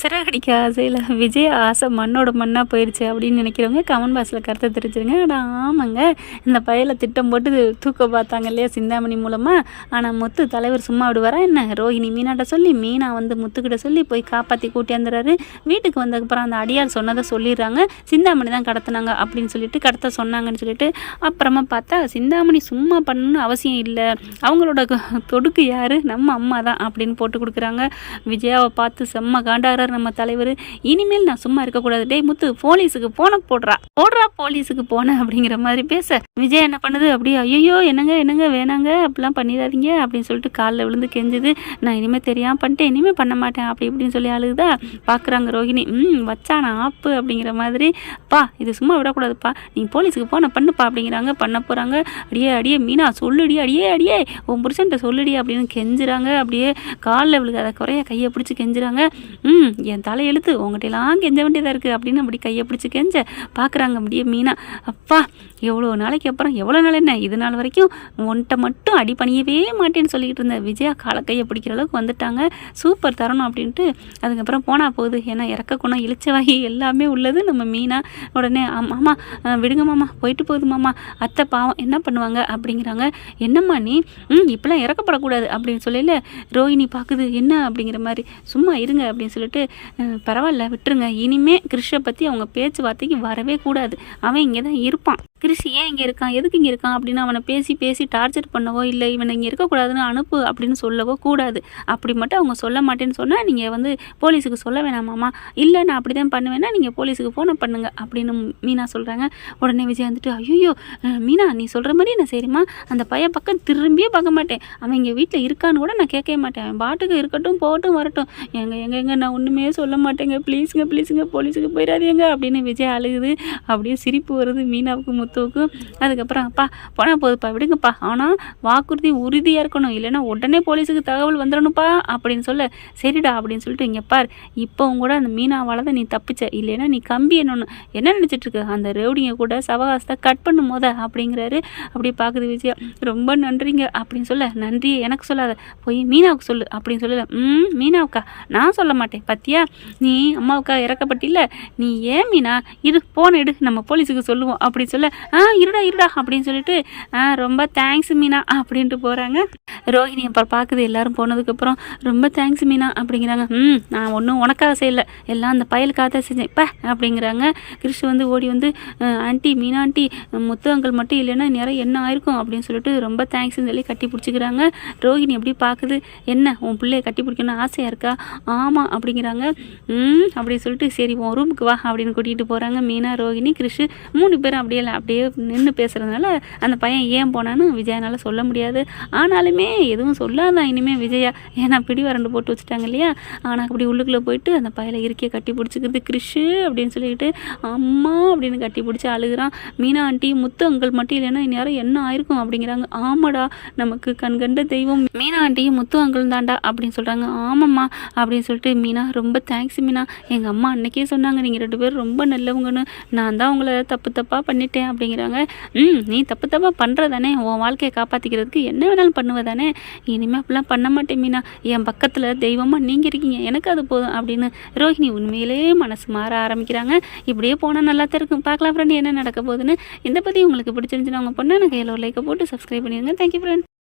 சிறகடிக்க ஆசையில் விஜய் ஆசை மண்ணோட மண்ணாக போயிடுச்சு அப்படின்னு நினைக்கிறவங்க கமெண்ட் பாக்ஸில் கருத்தை தெரிஞ்சுருங்க. ஆனால் ஆமாங்க, இந்த பையில திட்டம் போட்டு தூக்க பார்த்தாங்க இல்லையா சிந்தாமணி மூலமாக. ஆனால் முத்து தலைவர் சும்மா விடுவாரா என்ன? ரோஹிணி மீனாட்ட சொல்லி மீனா வந்து முத்துக்கிட்ட சொல்லி போய் காப்பாற்றி கூட்டியாந்துறாரு. வீட்டுக்கு வந்ததுக்கப்புறம் அந்த அடியார் சொன்னதை சொல்லிடுறாங்க, சிந்தாமணி தான் கடத்தினாங்க அப்படின்னு சொல்லிட்டு கடத்த சொன்னாங்கன்னு சொல்லிட்டு. அப்புறமா பார்த்தா சிந்தாமணி சும்மா பண்ணணும்னு அவசியம் இல்லை, அவங்களோட தொடுக்கு யார், நம்ம அம்மா தான் அப்படின்னு போட்டு கொடுக்குறாங்க. விஜயாவை பார்த்து செம்ம காண்டாகிறார் நம்ம தலைவர். இனிமேல் நான் சும்மா இருக்கக்கூடாது, டேய் முத்து போலீஸுக்கு போடுறா போலீஸுக்கு போன அப்படிங்கிற மாதிரி பேச விஜய் என்ன பண்ணுது, அப்படியே ஐயோ என்னங்க வேணாங்க அப்படிலாம் பண்ணிடாதீங்க அப்படின்னு சொல்லிட்டு காலில் விழுந்து கெஞ்சுது. நான் இனிமேல் தெரியாமல் பண்ணிட்டேன், இனிமேல் பண்ண மாட்டேன் அப்படி இப்படின்னு சொல்லி அழுகுதா. பார்க்குறாங்க ரோஹிணி, வச்சானா ஆப்பு அப்படிங்கிற மாதிரி. பா இது சும்மா விடக்கூடாதுப்பா, நீ போலீஸுக்கு பண்ணுப்பா அப்படிங்கிறாங்க. பண்ண போகிறாங்க. அடியே மீனா சொல்லுடி, அடியே உன் புருஷன்ட்ட சொல்லுடி அப்படின்னு கெஞ்சுறாங்க. அப்படியே காலில் விழுகாத குறைய கையை பிடிச்சி கெஞ்சுறாங்க. என் தலையெழுத்து உங்கள்கிட்டலாம் கெஞ்ச வேண்டியதாக இருக்குது அப்படின்னு அப்படி கையை பிடிச்சி கெஞ்ச பார்க்குறாங்க. அப்படியே மீனா, அப்பா எவ்வளோ நாளைக்கு அப்புறம், எவ்வளோ நாள் என்ன இது நாள் வரைக்கும் ஒன்ட்ட மட்டும் அடி பண்ணியவே மாட்டேன்னு சொல்லிக்கிட்டு இருந்தேன், விஜயா காலை கையை பிடிக்கிற அளவுக்கு வந்துட்டாங்க, சூப்பர் தரணும் அப்படின்ட்டு. அதுக்கப்புறம் போனால் போகுது, ஏன்னா இறக்க குணம் இழிச்சவாகி எல்லாமே உள்ளது நம்ம மீனா. உடனே மாமா விடுங்க மாமா, போயிட்டு போகுது மாமா, அத்தை பாவம் என்ன பண்ணுவாங்க அப்படிங்கிறாங்க. என்னம்மா நீ இப்பெல்லாம் இறக்கப்படக்கூடாது அப்படின்னு சொல்லல ரோஹிணி பார்க்குது. என்ன அப்படிங்கிற மாதிரி, சும்மா இருங்க அப்படின்னு சொல்லிட்டு, பரவாயில்ல விட்டுருங்க, இனிமே கிறிஷை பற்றி அவங்க பேச்சுவார்த்தைக்கு வரவே கூடாது, அவன் இங்கே தான் இருப்பான், கிறிஷ் ஏன் இங்கே இருக்கான், எதுக்கு இங்கே இருக்கான் அப்படின்னு அவனை பேசி டார்ச்சர் பண்ணவோ இல்லை இவனை இங்கே இருக்கக்கூடாதுன்னு அனுப்பு அப்படின்னு சொல்லவோ கூடாது. அப்படி மட்டும் அவங்க சொல்ல மாட்டேன்னு சொன்னால் நீங்கள் வந்து போலீஸுக்கு சொல்ல வேணாமாம்மா, இல்லை நான் அப்படி தான் பண்ணுவேன்னா நீங்கள் போலீஸுக்கு ஃபோனை பண்ணுங்க அப்படின்னு மீனா சொல்கிறாங்க. உடனே விஜய் வந்துட்டு, ஐயோ மீனா நீ சொல்கிற மாதிரி நான் சரிம்மா, அந்த பையன் பக்கம் திரும்பியே பார்க்க மாட்டேன், அவன் இங்கே வீட்டில் இருக்கான்னு கூட நான் கேட்கவே மாட்டேன், அவன் பாட்டுக்கு இருக்கட்டும் போகட்டும் வரட்டும், எங்க நான் ஒன்றுமே சொல்ல மாட்டேங்க, ப்ளீஸுங்க போலீஸுக்கு போயிடாதீங்க அப்படின்னு விஜய் அழுகுது. அப்படியே சிரிப்பு வருது மீனாவுக்கு முத்துவுக்கு. அதுக்கப்புறம் அப்பா போனால் போதுப்பா விடுங்கப்பா, ஆனால் வாக்குறுதி உறுதியாக இருக்கணும், இல்லைன்னா உடனே போலீஸுக்கு தகவல் வந்துடணும்ப்பா அப்படின்னு சொல்ல, சரிடா அப்படின்னு சொல்லிட்டு, இங்கே பார் இப்போவும் கூட அந்த மீனாவால் தான் நீ தப்பிச்ச, இல்லைன்னா நீ கம்பி என்ன நினச்சிட்டு இருக்க, அந்த ரவுடிங்க கூட சவகாசத்தை கட் பண்ணும் போத அப்படிங்கிறாரு. அப்படியே பார்க்குது விஜயா. ரொம்ப நன்றிங்க அப்படின்னு சொல்ல, நன்றியை எனக்கு சொல்லாத, போய் மீனாவுக்கு சொல்லு அப்படின்னு சொல்லல. மீனாவுக்கா நான் சொல்ல மாட்டேன், பத்தியா நீ அம்மாவுக்கா இறக்கப்பட்டில்ல, நீ ஏன் மீனா இரு போன எடு நம்ம போலீஸுக்கு சொல்லுவோம் அப்படின்னு சொல்ல, இருடா அப்படின்னு சொல்லிட்டு, ரொம்ப தேங்க்ஸ் மீனா அப்படின்ட்டு போகிறாங்க. ரோஹிணி அப்புறம் பார்க்குது எல்லாரும் போனதுக்கப்புறம், ரொம்ப தேங்க்ஸ் மீனா அப்படிங்கிறாங்க. நான் ஒன்றும் உனக்காக செய்யலை, எல்லாம் அந்த பயலுக்காக தான் செஞ்சேன் இப்போ அப்படிங்கிறாங்க. கிறிஷ் வந்து ஓடி வந்து, ஆண்டி மீனா ஆண்டி முத்து அங்கிள் மட்டும் இல்லைன்னா நேரம் என்ன ஆயிருக்கும் அப்படின்னு சொல்லிட்டு ரொம்ப தேங்க்ஸ்ன்னு சொல்லி கட்டி பிடிச்சிக்கிறாங்க. ரோஹிணி எப்படி பார்க்குது, என்ன உன் பிள்ளைய கட்டி பிடிக்கணும்னு ஆசையாக இருக்கா, ஆமாம் அப்படிங்கிறாங்க. அப்படின்னு சொல்லிட்டு, சரி உன் ரூமுக்கு வா அப்படின்னு கூட்டிகிட்டு போகிறாங்க. மீனா ரோஹிணி கிறிஷ் 3 பேரும் அப்படியே நின்று பேசுகிறதுனால அந்த பையன் ஏன் போனான்னு விஜயனால் சொல்ல முடியாது. ஆனாலுமே எதுவும் சொல்லாதான் இனிமேல் விஜயா, ஏன்னா பிடி வரண்டு போட்டு வச்சுட்டாங்க இல்லையா. ஆனால் அப்படி உள்ளுக்குள்ளே போயிட்டு அந்த பையலை இருக்கையை கட்டி பிடிச்சிக்கிறது கிறிஷ் அப்படின்னு சொல்லிக்கிட்டு, அம்மா அப்படின்னு கட்டி பிடிச்சி அழுகிறான். மீனா ஆண்டி முத்து அங்கிள் மட்டும் இல்லைன்னா இந்நேரம் என்ன ஆயிருக்கும் அப்படிங்கிறாங்க. ஆமாடா நமக்கு கண்கண்ட தெய்வம் மீனா ஆண்டியும் முத்து அங்கிள் தாண்டா அப்படின்னு சொல்கிறாங்க. ஆமாம்மா அப்படின்னு சொல்லிட்டு, மீனா ரொம்ப தேங்க்ஸ் மீனா, எங்கள் அம்மா அன்னைக்கே சொன்னாங்க நீங்கள் 2 பேரும் ரொம்ப நல்லவங்கன்னு, நான் தான் உங்களை தப்பாக பண்ணிட்டேன் அப்படிங்கிறாங்க. நீ தப்பாக பண்ணுறதானே, உன் வாழ்க்கையை காப்பாற்றிக்கிறதுக்கு என்ன வேணாலும் பண்ணுவதானே, இனிமேல் அப்படிலாம் பண்ண மாட்டேன் மீனா, என் பக்கத்தில் தெய்வமாக நீங்கள் இருக்கீங்க, எனக்கு அது போதும் அப்படின்னு ரோஹிணி உண்மையிலே மனசு மாற ஆரம்பிக்கிறாங்க. இப்படியே போனால் நல்லா தான் இருக்கும். பார்க்கலாம் ஃப்ரெண்ட் என்ன நடக்க போகுதுன்னு. இந்த பற்றி உங்களுக்கு பிடிச்சிருந்துச்சுன்னா உங்கள் பொண்ணு எனக்கு கையில் ஒரு லைக்கை போட்டு சப்ஸ்கிரைப் பண்ணிடுங்க. Thank you friend.